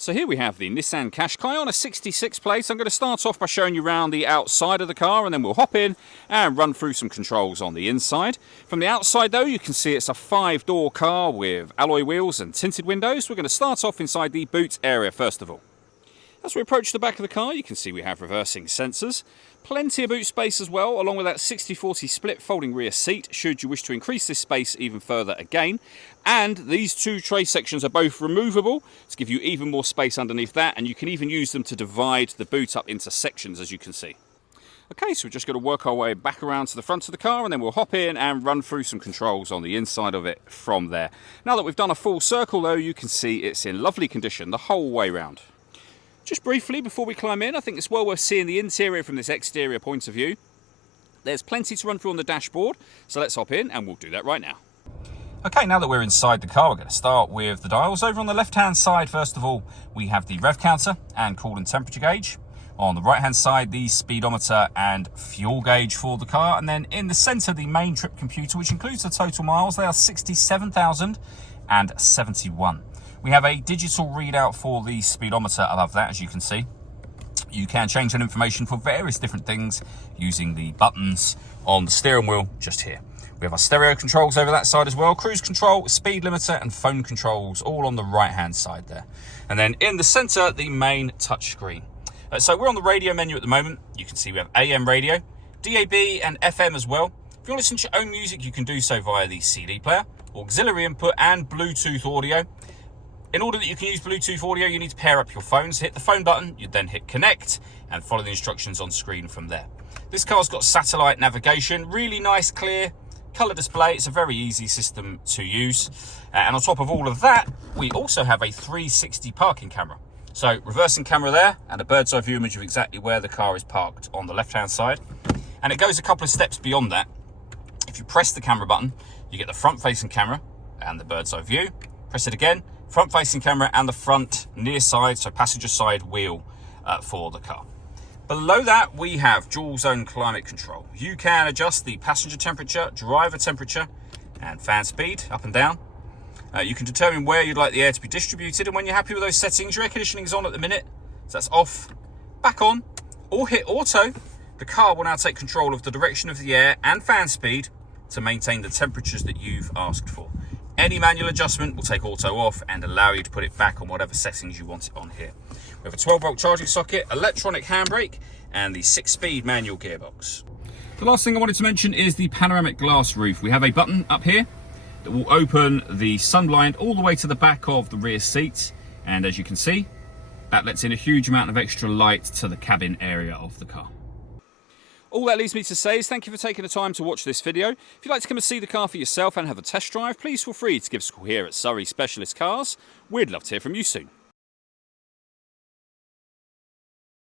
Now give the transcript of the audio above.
So here we have the Nissan Qashqai on a 66 plate. I'm going to start off by showing you around the outside of the car, and then we'll hop in and run through some controls on the inside. From the outside though, you can see it's a 5-door car with alloy wheels and tinted windows. We're going to start off inside the boot area first of all. As we approach the back of the car, you can see we have reversing sensors. Plenty of boot space as well, along with that 60-40 split folding rear seat, should you wish to increase this space even further again. And these two tray sections are both removable to give you even more space underneath that, and you can even use them to divide the boot up into sections, as you can see. Okay, so we're just going to work our way back around to the front of the car, and then we'll hop in and run through some controls on the inside of it from there. Now that we've done a full circle though, you can see it's in lovely condition the whole way round. Just briefly, before we climb in, I think it's well worth seeing the interior from this exterior point of view. There's plenty to run through on the dashboard, so let's hop in and we'll do that right now. Okay, now that we're inside the car, we're going to start with the dials. Over on the left-hand side, first of all, we have the rev counter and coolant temperature gauge. On the right-hand side, the speedometer and fuel gauge for the car. And then in the centre, the main trip computer, which includes the total miles. They are 67,071. We have a digital readout for the speedometer above that, as you can see. You can change that information for various different things using the buttons on the steering wheel just here. We have our stereo controls over that side as well, cruise control, speed limiter and phone controls all on the right hand side there. And then in the centre, the main touchscreen. So we're on the radio menu at the moment. You can see we have AM radio, DAB and FM as well. If you want to listen to your own music, you can do so via the CD player, auxiliary input and Bluetooth audio. In order that you can use Bluetooth audio, you need to pair up your phones. Hit the phone button, you then hit connect and follow the instructions on screen from there. This car's got satellite navigation, really nice, clear colour display. It's a very easy system to use. And on top of all of that, we also have a 360 parking camera. So reversing camera there and a bird's eye view image of exactly where the car is parked on the left-hand side. And it goes a couple of steps beyond that. If you press the camera button, you get the front-facing camera and the bird's eye view. Press it again. Front-facing camera and the front near side, so passenger side wheel for the car. Below that, we have dual zone climate control. You can adjust the passenger temperature, driver temperature, and fan speed up and down. You can determine where you'd like the air to be distributed, and when you're happy with those settings, your air conditioning is on at the minute, so that's off, back on, or hit auto. The car will now take control of the direction of the air and fan speed to maintain the temperatures that you've asked for. Any manual adjustment will take auto off and allow you to put it back on whatever settings you want it on here. We have a 12-volt charging socket, electronic handbrake, and the 6-speed manual gearbox. The last thing I wanted to mention is the panoramic glass roof. We have a button up here that will open the sunblind all the way to the back of the rear seat. And as you can see, that lets in a huge amount of extra light to the cabin area of the car. All that leaves me to say is thank you for taking the time to watch this video. If you'd like to come and see the car for yourself and have a test drive, please feel free to give us a call here at Surrey Specialist Cars. We'd love to hear from you soon.